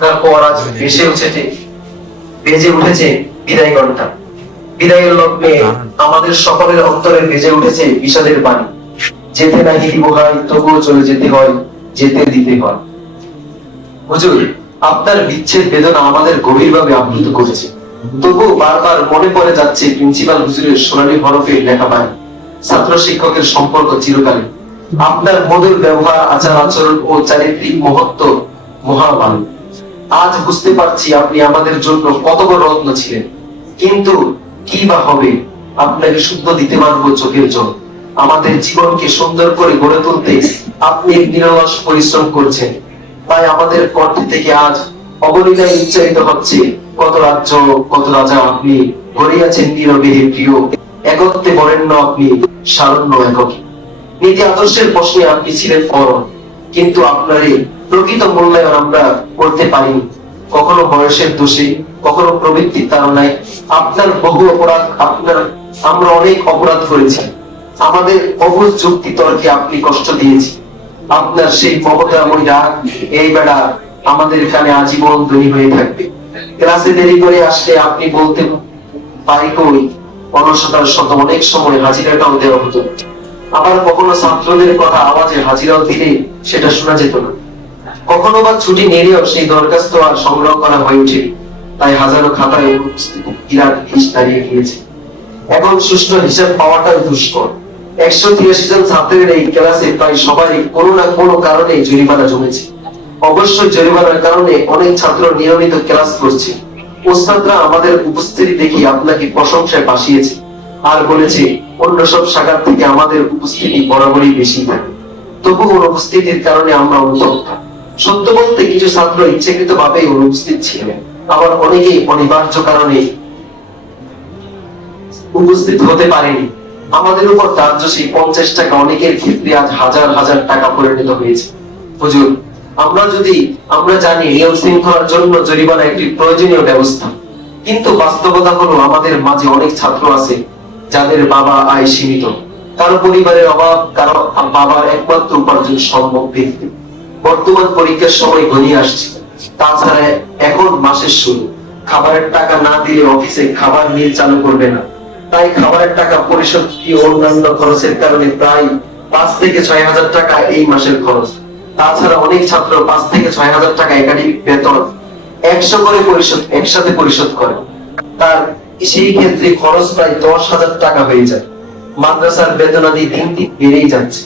তারপর আজ বেজে উঠেছে বিদায় ঘন্টা। বিদায়ের লগ্নে আমাদের সকলের অন্তরে বেজে উঠেছে বিষাদের বাণী। যেতে নাকি দিব ভাই, তবুও চলে যেতে হয়, যেতে দিতে হয়। হুজুর, আপনার বিচ্ছেদ বেদনা আমাদের গভীরভাবে আপ্লুত করেছে। তবুও বারবার মনে পড়ে যাচ্ছে প্রিন্সিপাল হুজুরের সোনালী হরফে লেখা বাণী, ছাত্র শিক্ষকের সম্পর্ক চিরকালীন। আপনার মধুর ব্যবহার, আচার আচরণ ও চারিত্রিক মহত্ব মহাবান। আজ বুঝতে পারছি আপনি আমাদের জন্য কত বড় রত্ন ছিলেন। কিন্তু কি বা হবে, আপনাকে শুদ্ধ দিতে পারবো চোখের জল। আমাদের জীবনকে সুন্দর করে গড়ে তুলতে আপনি নিরলস পরিশ্রম করছেন। তাই আমাদের কণ্ঠ থেকে আজ অবলীলায় উচ্চারিত হচ্ছে, কত রাজ্য কত রাজা আপনি গড়িয়াছেন নীরবে হে প্রিয়, একত্রে বরেণ্য আপনি সারণ্য এককে। নীতি আদর্শের প্রশ্নে আপনি ছিলেন পরম, কিন্তু আপনার এই প্রকৃত মূল্যায়ন আমরা করতে পারিনি। কখনো বয়সের দোষে, কখনো প্রবৃত্তির তাড়নায়। আপনার বহু অপরাধ, আমরা অনেক অপরাধ করেছি। আমাদের অবুঝ যুক্তি তর্কে আপনি কষ্ট দিয়েছি। আপনার সেই মমতাময় রাগ এই বেড়া আমাদের কানে আজীবন ধ্বনি হয়ে থাকবে। ক্লাসে দেরি করে আসলে আপনি বলতে পারি কই, অলসতার শত অনেক সময় হাজিরাটাও দেওয়া হতো। আবার কখনো ছাত্রদের কথা আওয়াজে হাজিরাও দিলে সেটা শোনা যেত না। কখনো বা ছুটি নিলেও সেই দরখাস্ত আর সংগ্রহ করা হয়ে ওঠে। তাই হাজারো খাতায় অনুপস্থিত বিরাট লিস্ট দাঁড়িয়ে গিয়েছে। এখন সুষ্ঠু হিসাব পাওয়াটাই দুষ্কর। 183 জন ছাত্রের এই ক্লাসে প্রায় সবারই কোনো না কোনো কারণে জরিমানা জমেছে। অবশ্যই জরিমানার কারণে অনেক ছাত্র নিয়মিত ক্লাস করছে। ওস্তাদরা আমাদের উপস্থিতি দেখে আপনাকে প্রশংসায় ভাসিয়েছে আর বলেছে অন্য সব শাখার থেকে আমাদের উপস্থিতি বরাবরই বেশি থাকে। তবু অনুপস্থিতির কারণে আমরা অনুতপ্ত। সত্য বলতে কিছু ছাত্র ইচ্ছাকৃত ভাবে অনুপস্থিত ছিলেন, আবার অনেকেই অনিবার্য কারণে উপস্থিত হতে পারেনি। আমাদের উপর ধার্য সেই 50 টাকা অনেকের ক্ষেত্রে আজ হাজার হাজার টাকা পরিণত হয়েছে। হুজুর, আমরা জানি নিয়ম শৃঙ্খলার জন্য জরিমানা একটি প্রয়োজনীয় ব্যবস্থা, কিন্তু বাস্তবতা হলো আমাদের মাঝে অনেক ছাত্র আছে যাদের বাবা আয় সীমিত, কারো পরিবারের অভাব, কারো বাবার একমাত্র উপার্জন সম্ভব ব্যক্তি। বর্তমান পরীক্ষার সময় ঘনিয়ে আসছে। তাছাড়া এখন মাসের শুরু, খাবারের টাকা না দিলে অফিসে খাবার মিল চালু করবে না। তাই খাবারের টাকা পরিশোধ কি অন্যান্য খরচের কারণে প্রায় 5 থেকে 6 হাজার টাকা এই মাসের খরচ। তাছাড়া অনেক ছাত্র 5 থেকে 6 হাজার টাকা একাডেমিক বেতন একসাথে পরিশোধ করে। তার সেই ক্ষেত্রে খরচ প্রায় 10 হাজার টাকা হয়ে যায়। মাদ্রাসার বেতনাদি দিন দিন বেড়েই যাচ্ছে।